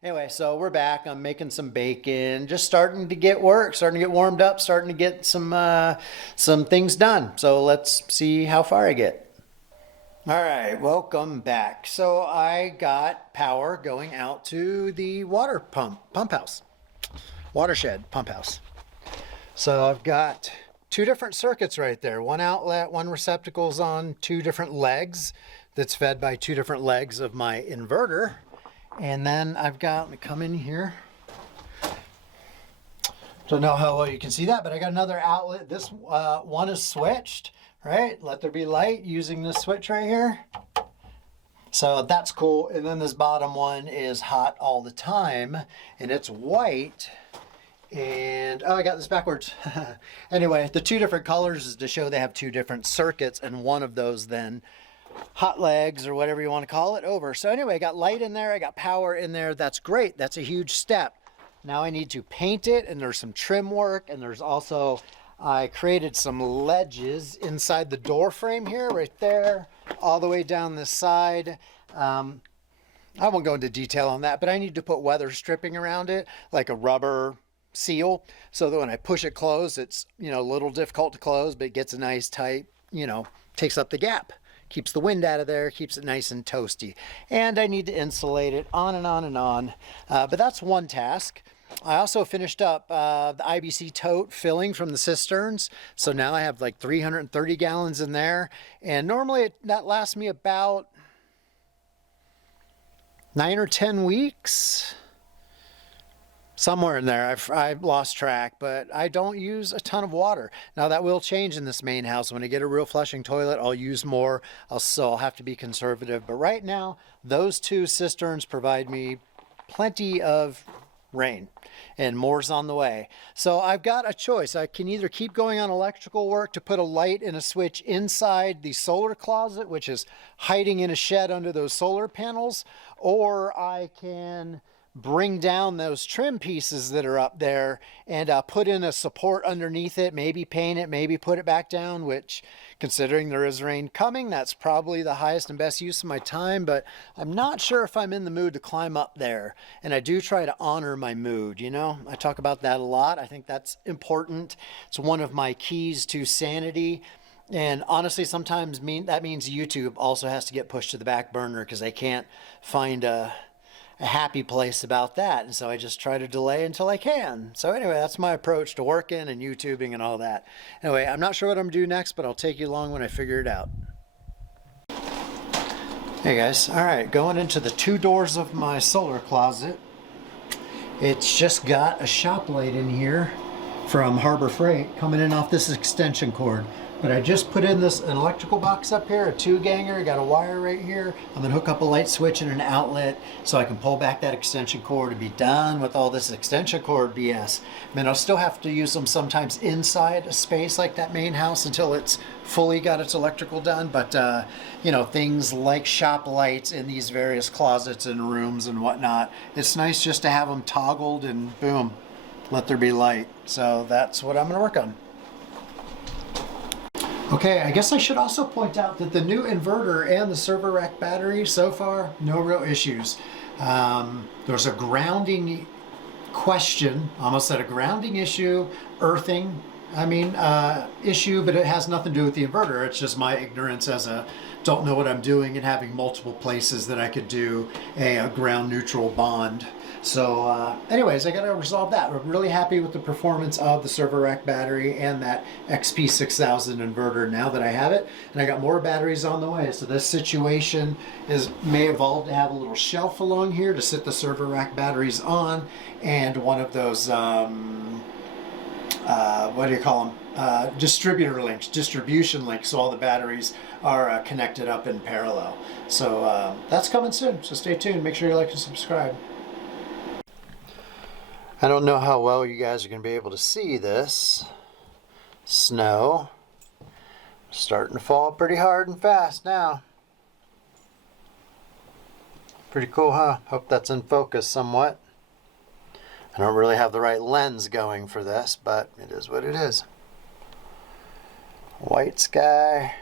Anyway, so we're back. I'm making some bacon, just starting to get work, starting to get warmed up, starting to get some things done. So let's see how far I get. All right, welcome back. So I got power going out to the water pump house, watershed pump house. So I've got two different circuits right there. One outlet, one receptacle's on two different legs that's fed by two different legs of my inverter. And then I've got, let me come in here. Don't know how well you can see that, but I got another outlet. This one is switched, right? Let there be light using this switch right here. So that's cool. And then this bottom one is hot all the time and it's white. And oh, I got this backwards. Anyway, the two different colors is to show they have two different circuits, and one of those then hot legs or whatever you want to call it over. So anyway, I got light in there, I got power in there. That's great. That's a huge step. Now I need to paint it, and there's some trim work, and there's also, I created some ledges inside the door frame here, right there, all the way down this side. I won't go into detail on that, but I need to put weather stripping around it, like a rubber seal, so that when I push it closed, it's, you know, a little difficult to close, but it gets a nice tight, you know, takes up the gap. Keeps the wind out of there, keeps it nice and toasty. And I need to insulate it on and on and on. But that's one task. I also finished up the IBC tote filling from the cisterns. So now I have like 330 gallons in there. And normally that lasts me about 9 or 10 weeks. Somewhere in there, I've lost track, but I don't use a ton of water. Now that will change in this main house. When I get a real flushing toilet, I'll use more. I'll have to be conservative. But right now, those two cisterns provide me plenty of rain, and more's on the way. So I've got a choice. I can either keep going on electrical work to put a light and a switch inside the solar closet, which is hiding in a shed under those solar panels, or I can bring down those trim pieces that are up there and put in a support underneath it, maybe paint it, maybe put it back down, which, considering there is rain coming, that's probably the highest and best use of my time, but I'm not sure if I'm in the mood to climb up there. And I do try to honor my mood, you know? I talk about that a lot. I think that's important. It's one of my keys to sanity. And honestly, sometimes that means YouTube also has to get pushed to the back burner because I can't find a happy place about that, and so I just try to delay until I can. So anyway, that's my approach to working and YouTubing and all that. Anyway, I'm not sure what I'm gonna do next, but I'll take you along when I figure it out. Hey guys, all right, going into the two doors of my solar closet. It's just got a shop light in here from Harbor Freight coming in off this extension cord. But I just put in an electrical box up here, a 2-ganger, got a wire right here. I'm gonna hook up a light switch and an outlet so I can pull back that extension cord and be done with all this extension cord BS. I mean, I'll still have to use them sometimes inside a space like that main house until it's fully got its electrical done. But, you know, things like shop lights in these various closets and rooms and whatnot, it's nice just to have them toggled and boom, let there be light. So that's what I'm gonna work on. Okay, I guess I should also point out that the new inverter and the server rack battery, so far, no real issues. There's a grounding question, almost said a grounding issue, earthing, issue, but it has nothing to do with the inverter. It's just my ignorance as a don't know what I'm doing and having multiple places that I could do a ground neutral bond. So anyways, I got to resolve that. I'm really happy with the performance of the server rack battery and that XP6000 inverter now that I have it. And I got more batteries on the way. So this situation may evolve to have a little shelf along here to sit the server rack batteries on, and one of those, what do you call them? Distribution links. So all the batteries are connected up in parallel. So that's coming soon. So stay tuned. Make sure you like and subscribe. I don't know how well you guys are going to be able to see this snow. Starting to fall pretty hard and fast now. Pretty cool, huh? Hope that's in focus somewhat. I don't really have the right lens going for this, but it is what it is. White sky.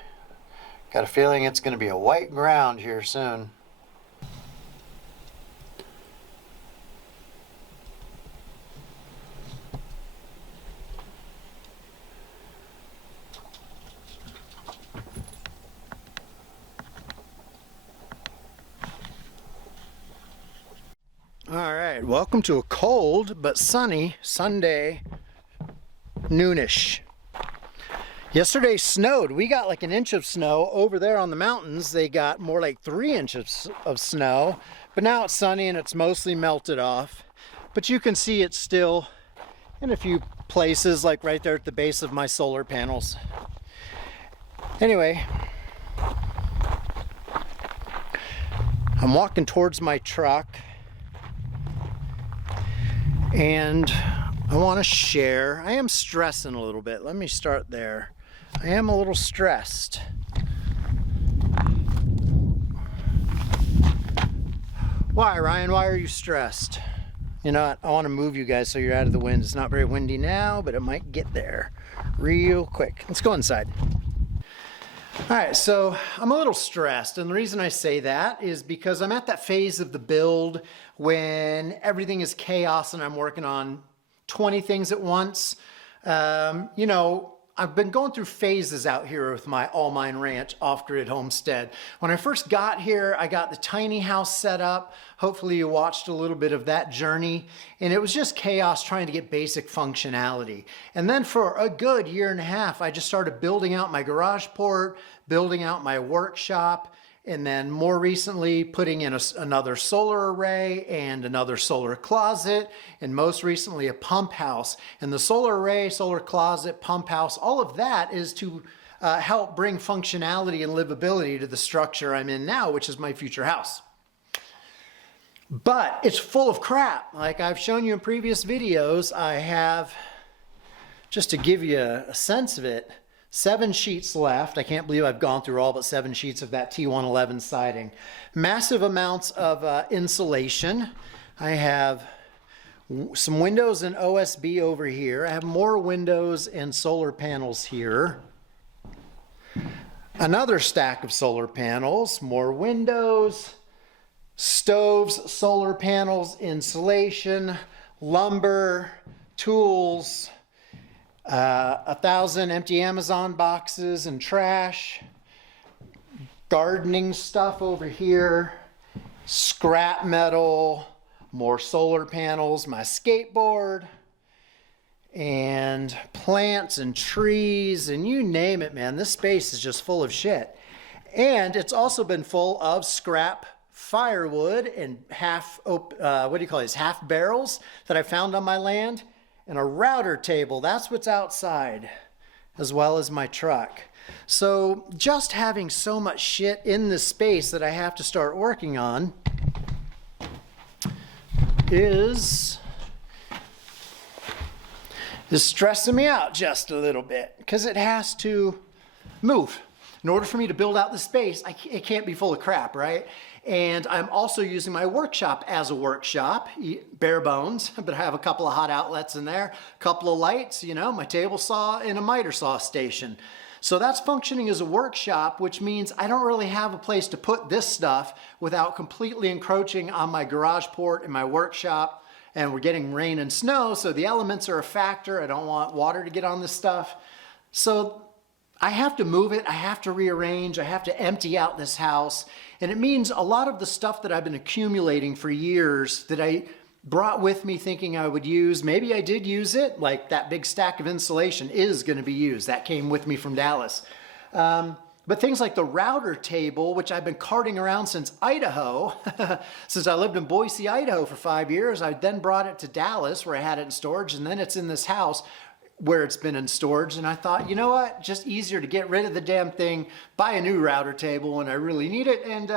Got a feeling it's going to be a white ground here soon. right, welcome to a cold but sunny Sunday noonish. Yesterday snowed. We got like an inch of snow. Over there on the mountains they got more like 3 inches of snow, but now it's sunny and it's mostly melted off. But you can see it's still in a few places, like right there at the base of my solar panels. Anyway, I'm walking towards my truck and I want to share. I am stressing a little bit. Let me start there. I am a little stressed. Why, Ryan? Why are you stressed? You know what? I want to move you guys so you're out of the wind. It's not very windy now, but it might get there real quick. Let's go inside. All right, so I'm a little stressed, and the reason I say that is because I'm at that phase of the build when everything is chaos and I'm working on 20 things at once. You know, I've been going through phases out here with my All Mine Ranch off-grid homestead. When I first got here, I got the tiny house set up. Hopefully you watched a little bit of that journey. And it was just chaos trying to get basic functionality. And then for a good year and a half, I just started building out my garage port, building out my workshop, and then more recently putting in another solar array and another solar closet, and most recently a pump house. And the solar array, solar closet, pump house, all of that is to help bring functionality and livability to the structure I'm in now, which is my future house. But it's full of crap. Like I've shown you in previous videos, I have, just to give you a sense of it, 7 sheets left. I can't believe I've gone through all but 7 sheets of that T111 siding. Massive amounts of insulation. I have some windows in OSB over here. I have more windows and solar panels here. Another stack of solar panels, more windows, stoves, solar panels, insulation, lumber, tools, 1,000 empty Amazon boxes and trash, gardening stuff over here, scrap metal, more solar panels, my skateboard, and plants and trees, and you name it, man. This space is just full of shit. And it's also been full of scrap firewood and half barrels that I found on my land. And a router table, that's what's outside, as well as my truck. So just having so much shit in this space that I have to start working on is stressing me out just a little bit, because it has to move. In order for me to build out the space, it can't be full of crap, right? And I'm also using my workshop as a workshop, bare bones, but I have a couple of hot outlets in there, a couple of lights, you know, my table saw and a miter saw station. So that's functioning as a workshop, which means I don't really have a place to put this stuff without completely encroaching on my garage port and my workshop. And we're getting rain and snow, so the elements are a factor. I don't want water to get on this stuff. So I have to move it, I have to rearrange, I have to empty out this house. And it means a lot of the stuff that I've been accumulating for years that I brought with me thinking I would use, maybe I did use it, like that big stack of insulation is gonna be used. That came with me from Dallas. But things like the router table, which I've been carting around since Idaho, since I lived in Boise, Idaho for 5 years, I then brought it to Dallas where I had it in storage, and then it's in this house where it's been in storage. And I thought, you know what, just easier to get rid of the damn thing, buy a new router table when I really need it, and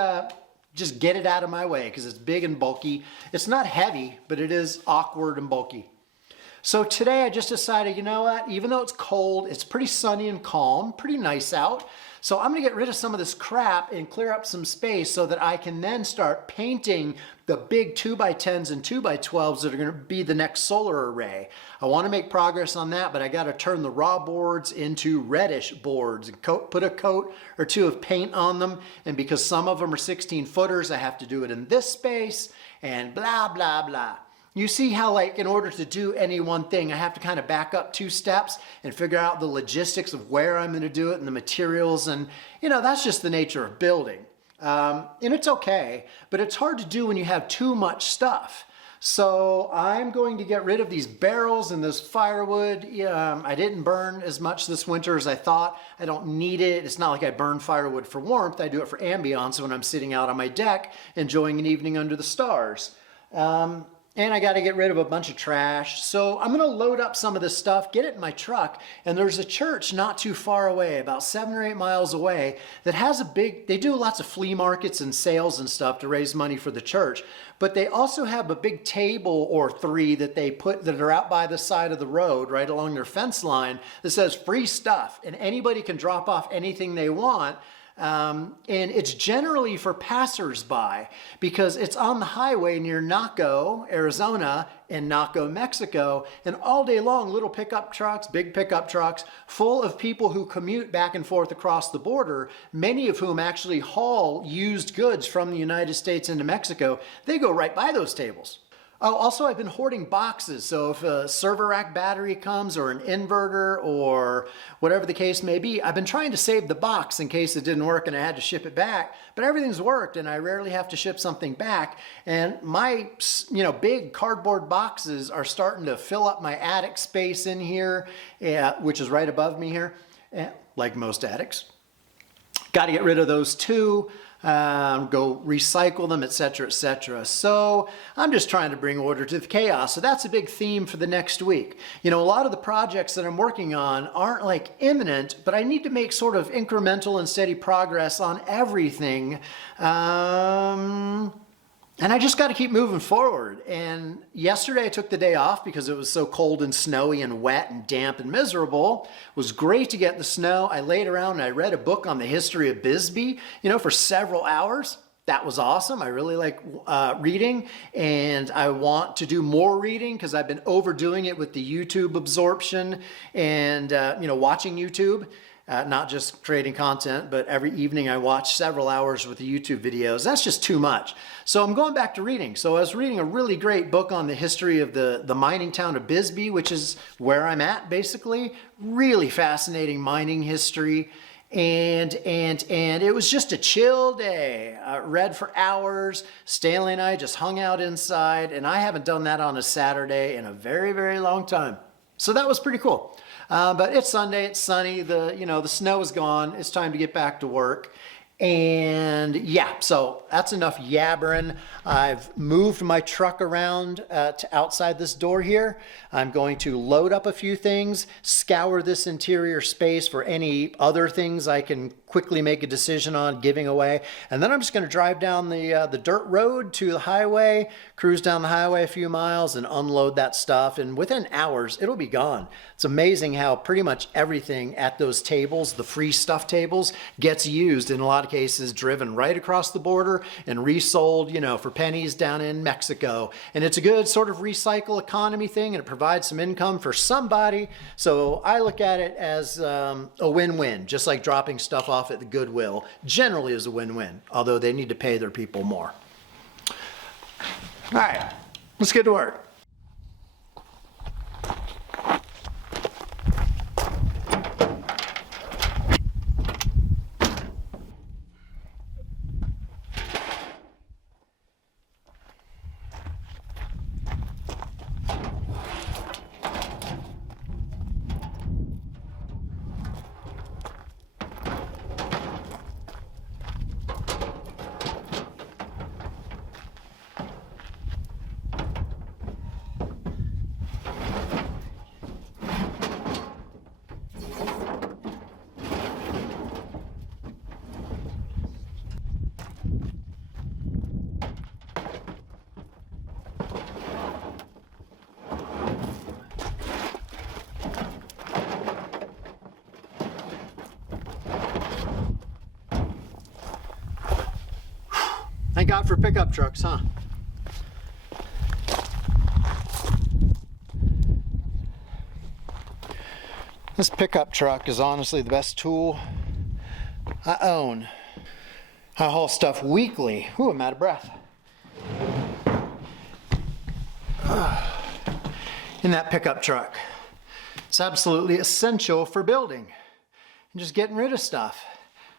just get it out of my way, because it's big and bulky. It's not heavy, but it is awkward and bulky. So today I just decided, you know what, even though it's cold, it's pretty sunny and calm, pretty nice out. So I'm gonna get rid of some of this crap and clear up some space so that I can then start painting the big 2x10s and 2x12s that are gonna be the next solar array. I wanna make progress on that, but I gotta turn the raw boards into reddish boards and put a coat or two of paint on them. And because some of them are 16 footers, I have to do it in this space and blah, blah, blah. You see how, like, in order to do any one thing, I have to kind of back up 2 steps and figure out the logistics of where I'm going to do it and the materials. And, you know, that's just the nature of building. And it's okay, but it's hard to do when you have too much stuff. So I'm going to get rid of these barrels and this firewood. I didn't burn as much this winter as I thought. I don't need it. It's not like I burn firewood for warmth. I do it for ambiance when I'm sitting out on my deck enjoying an evening under the stars. And I got to get rid of a bunch of trash. So I'm going to load up some of this stuff, get it in my truck. And there's a church not too far away, about 7 or 8 miles away, that has they do lots of flea markets and sales and stuff to raise money for the church. But they also have a big table or 3 that they put that are out by the side of the road, right along their fence line, that says free stuff. And anybody can drop off anything they want. And it's generally for passersby because it's on the highway near Naco, Arizona, and Naco, Mexico. And all day long, little pickup trucks, big pickup trucks, full of people who commute back and forth across the border, many of whom actually haul used goods from the United States into Mexico. They go right by those tables. Oh, also I've been hoarding boxes. So if a server rack battery comes or an inverter or whatever the case may be, I've been trying to save the box in case it didn't work and I had to ship it back, but everything's worked and I rarely have to ship something back. And my, big cardboard boxes are starting to fill up my attic space in here, which is right above me here, like most attics. Got to get rid of those too. Go recycle them, etc., etc. So I'm just trying to bring order to the chaos. So that's a big theme for the next week. A lot of the projects that I'm working on aren't like imminent, but I need to make sort of incremental and steady progress on everything. And I just got to keep moving forward. And yesterday I took the day off because it was so cold and snowy and wet and damp and miserable. It was great to get the snow. I laid around and I read a book on the history of Bisbee, for several hours. That was awesome. I really like reading, and I want to do more reading because I've been overdoing it with the YouTube absorption and, watching YouTube. Not just creating content, but every evening I watch several hours with the YouTube videos. That's just too much. So I'm going back to reading. So I was reading a really great book on the history of the mining town of Bisbee, which is where I'm at basically. Really fascinating mining history. And it was just a chill day. I read for hours. Stanley and I just hung out inside, and I haven't done that on a Saturday in a very, very long time. So that was pretty cool. But it's Sunday, it's sunny, the snow is gone, it's time to get back to work. And yeah, so that's enough yabbering. I've moved my truck around to outside this door here. I'm going to load up a few things, scour this interior space for any other things I can quickly make a decision on giving away. And then I'm just going to drive down the dirt road to the highway, cruise down the highway a few miles and unload that stuff. And within hours, it'll be gone. It's amazing how pretty much everything at those tables, the free stuff tables, gets used in a lot of cases, driven right across the border and resold, for pennies down in Mexico. And it's a good sort of recycle economy thing, and it provides some income for somebody. So I look at it as a win-win, just like dropping stuff off at the Goodwill generally is a win-win, although they need to pay their people more. All right, let's get to work. Thank God for pickup trucks, huh? This pickup truck is honestly the best tool I own. I haul stuff weekly. Ooh, I'm out of breath. In that pickup truck. It's absolutely essential for building and just getting rid of stuff.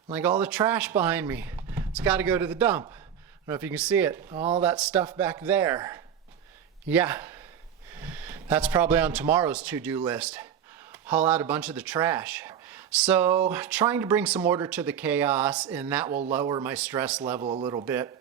Like all the trash behind me. It's got to go to the dump. I don't know if you can see it. All that stuff back there Yeah, that's probably on tomorrow's to-do list. Haul out a bunch of the trash. So trying to bring some order to the chaos, and that will lower my stress level a little bit.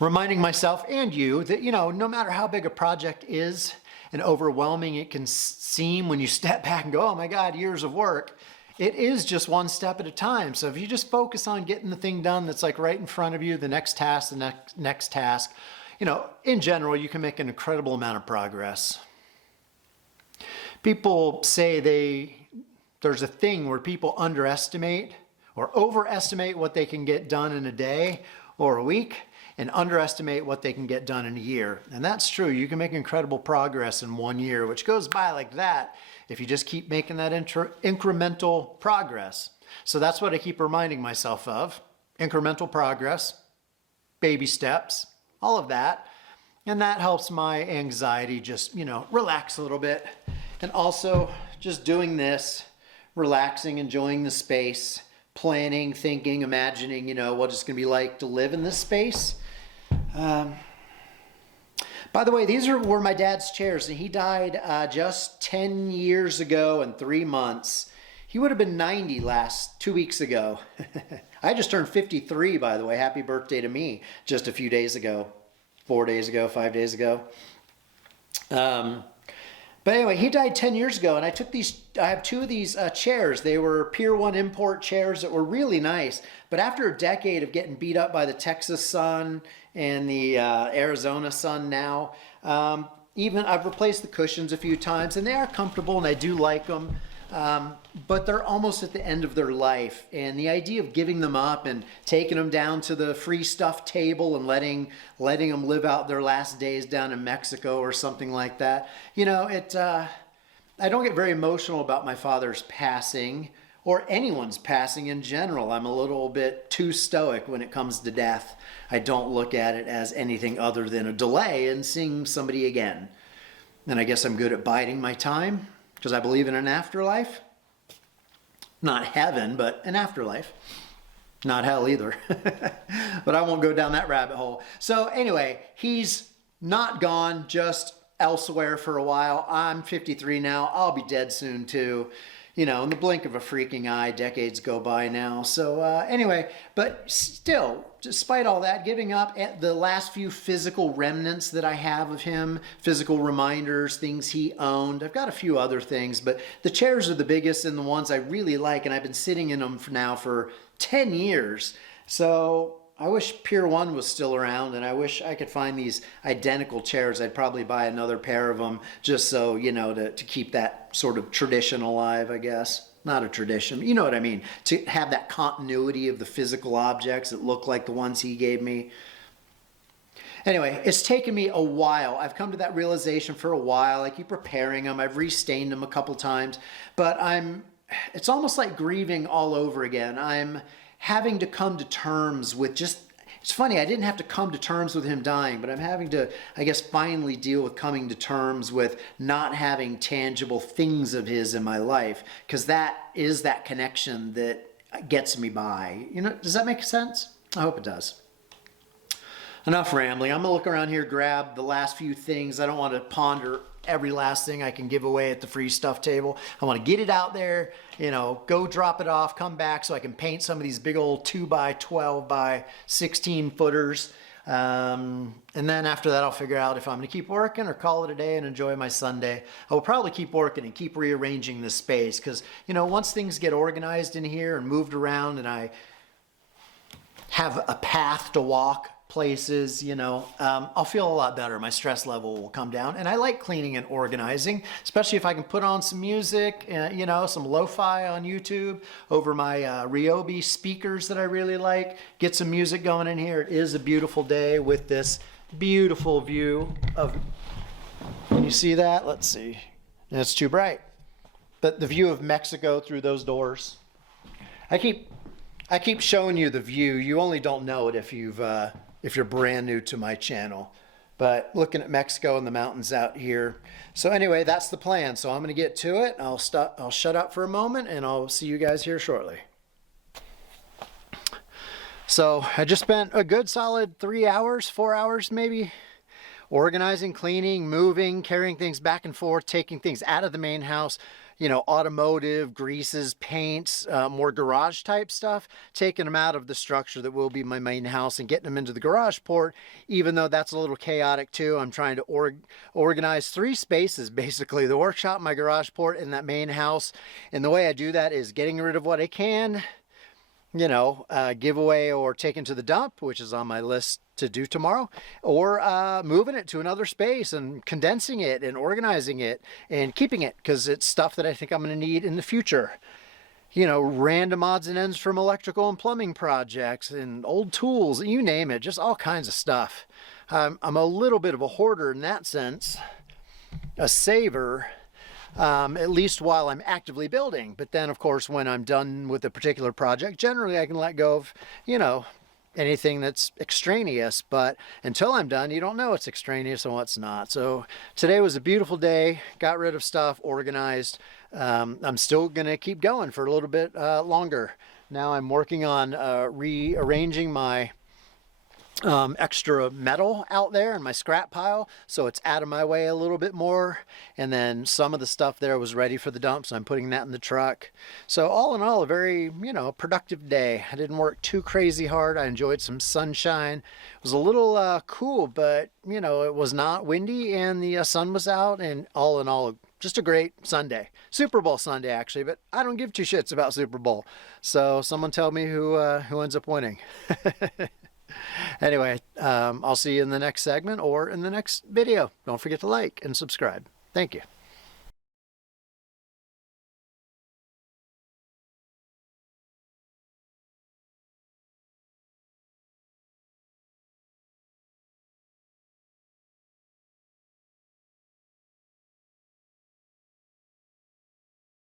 Reminding myself and you that, no matter how big a project is and overwhelming it can seem when you step back and go, oh my God, years of work, it is just one step at a time. So if you just focus on getting the thing done that's like right in front of you, the next task, the next task, in general, you can make an incredible amount of progress. People say there's a thing where people underestimate or overestimate what they can get done in a day or a week, and underestimate what they can get done in a year. And that's true. You can make incredible progress in 1 year, which goes by like that if you just keep making that incremental progress. So that's what I keep reminding myself of. Incremental progress, baby steps, all of that. And that helps my anxiety just, relax a little bit. And also just doing this, relaxing, enjoying the space, planning, thinking, imagining, what it's going to be like to live in this space. By the way, these were my dad's chairs, and he died just 10 years ago and 3 months. He would have been 90 2 weeks ago. I just turned 53, by the way. Happy birthday to me just a few days ago, 4 days ago, 5 days ago. But anyway, he died 10 years ago, and I have 2 of these chairs. They were Pier 1 import chairs that were really nice. But after a decade of getting beat up by the Texas sun and the Arizona sun now, even I've replaced the cushions a few times, and they are comfortable, and I do like them. But they're almost at the end of their life, and the idea of giving them up and taking them down to the free stuff table and letting them live out their last days down in Mexico or something like that, I don't get very emotional about my father's passing or anyone's passing in general. I'm a little bit too stoic when it comes to death. I don't look at it as anything other than a delay in seeing somebody again. And I guess I'm good at biding my time, because I believe in an afterlife. Not heaven, but an afterlife. Not hell either. But I won't go down that rabbit hole. So anyway, he's not gone, just elsewhere for a while. I'm 53 now. I'll be dead soon too. In the blink of a freaking eye, decades go by now. So anyway, but still, despite all that, giving up at the last few physical remnants that I have of him, physical reminders, things he owned. I've got a few other things, but the chairs are the biggest and the ones I really like, and I've been sitting in them for 10 years. So I wish Pier 1 was still around, and I wish I could find these identical chairs. I'd probably buy another pair of them just so, to keep that sort of tradition alive, I guess. Not a tradition, you know what I mean. To have that continuity of the physical objects that look like the ones he gave me. Anyway, it's taken me a while. I've come to that realization for a while. I keep repairing them. I've restained them a couple times. But it's almost like grieving all over again. I'm having to come to terms with it's funny, I didn't have to come to terms with him dying, but I'm having to, I guess, finally deal with coming to terms with not having tangible things of his in my life, because that is that connection that gets me by. Does that make sense? I hope it does. Enough rambling. I'm gonna look around here, grab the last few things. I don't want to ponder every last thing I can give away at the free stuff table. I want to get it out there, go drop it off, come back so I can paint some of these big old 2x12 by 16 footers. And then after that, I'll figure out if I'm going to keep working or call it a day and enjoy my Sunday. I will probably keep working and keep rearranging this space because, once things get organized in here and moved around and I have a path to walk places, I'll feel a lot better. My stress level will come down. And I like cleaning and organizing, especially if I can put on some music, some lo-fi on YouTube over my Ryobi speakers that I really like. Get some music going in here. It is a beautiful day with this beautiful view of, can you see that? Let's see. It's too bright. But the view of Mexico through those doors. I keep showing you the view. You only don't know it if you're brand new to my channel. But looking at Mexico and the mountains out here. So anyway, that's the plan. So I'm going to get to it. I'll shut up for a moment and I'll see you guys here shortly. So I just spent a good solid 3 hours, 4 hours maybe, organizing, cleaning, moving, carrying things back and forth, taking things out of the main house, you know, automotive, greases, paints, more garage type stuff, taking them out of the structure that will be my main house and getting them into the garage port, even though that's a little chaotic too. I'm trying to organize 3 spaces, basically, the workshop, my garage port, and that main house. And the way I do that is getting rid of what I can, you know, give away or take into the dump, which is on my list to do tomorrow, or moving it to another space and condensing it and organizing it and keeping it because it's stuff that I think I'm going to need in the future. You know, random odds and ends from electrical and plumbing projects and old tools, you name it, just all kinds of stuff. I'm a little bit of a hoarder in that sense, a saver. At least while I'm actively building. But then, of course, when I'm done with a particular project, generally I can let go of, you know, anything that's extraneous. But until I'm done, you don't know what's extraneous and what's not. So today was a beautiful day. Got rid of stuff, organized. I'm still going to keep going for a little bit longer. Now I'm working on rearranging my extra metal out there in my scrap pile, so it's out of my way a little bit more. And then some of the stuff there was ready for the dump, so I'm putting that in the truck. So all in all, a very, you know, productive day. I didn't work too crazy hard. I enjoyed some sunshine. It was a little cool, but you know, it was not windy and the sun was out, and all in all, just a great Sunday. Super Bowl Sunday, actually, but I don't give 2 shits about Super Bowl. So someone tell me who ends up winning. Anyway, I'll see you in the next segment or in the next video. Don't forget to like and subscribe. Thank you.